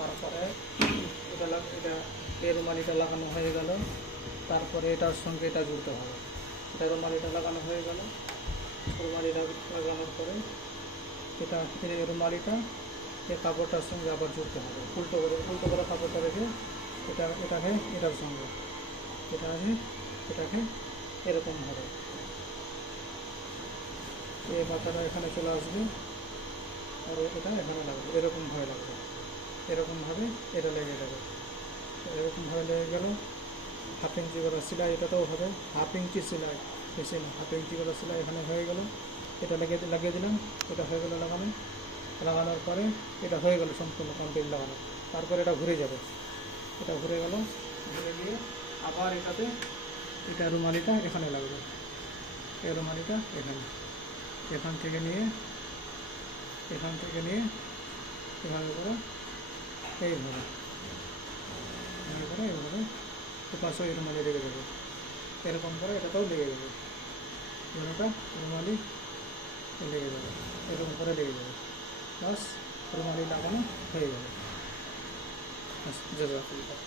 তারপরে এটা এই রুমালিটা লাগানো হয়ে গেল। তারপরে এটার সঙ্গে এটা জুড়তে হবে। এটা রুমালিটা লাগানো হয়ে গেল। রুমালিটা লাগানোর পরে এটা এই রুমালিটা এই কাপড়টার সঙ্গে আবার জুড়তে হবে। উল্টো করে কাপড়টা রেখে এটাকে এটার সঙ্গে এটাকে এরকম হবে। এই পাতাটা এখানে চলে আসবে আর এটা এখানে লাগবে, এরকমভাবে লাগবে। এরকমভাবে এটা লেগে যাবে। এরকমভাবে লেগে গেল। হাফ ইঞ্চি করে সেলাই এটাতেও হবে। হাফ ইঞ্চি সেলাই, বেশি না, হাফ ইঞ্চি করে সেলাই এখানে হয়ে গেল। এটা লাগিয়ে দিলাম। এটা হয়ে গেল লাগানোর পরে এটা হয়ে গেল সম্পূর্ণ কমপ্লিট লাগানো। তারপরে এটা ঘুরে যাবে। এটা ঘুরে গেল। ঘুরে গিয়ে আবার এটা রুমালিটা এখানে লাগবে। এই রুমালিটা এখান থেকে নিয়ে এভাবে করে এইভাবে পাশে এই রুমালি লেগে যাবে। এরকম করে এটাতেও লেগে যাবে। এটা রুমালি লেগে যাবে, এরকম করে লেগে যাবে। বাস রুমালি লাগানো হয়ে যাবে। বাস, জাজাকাল্লাহ।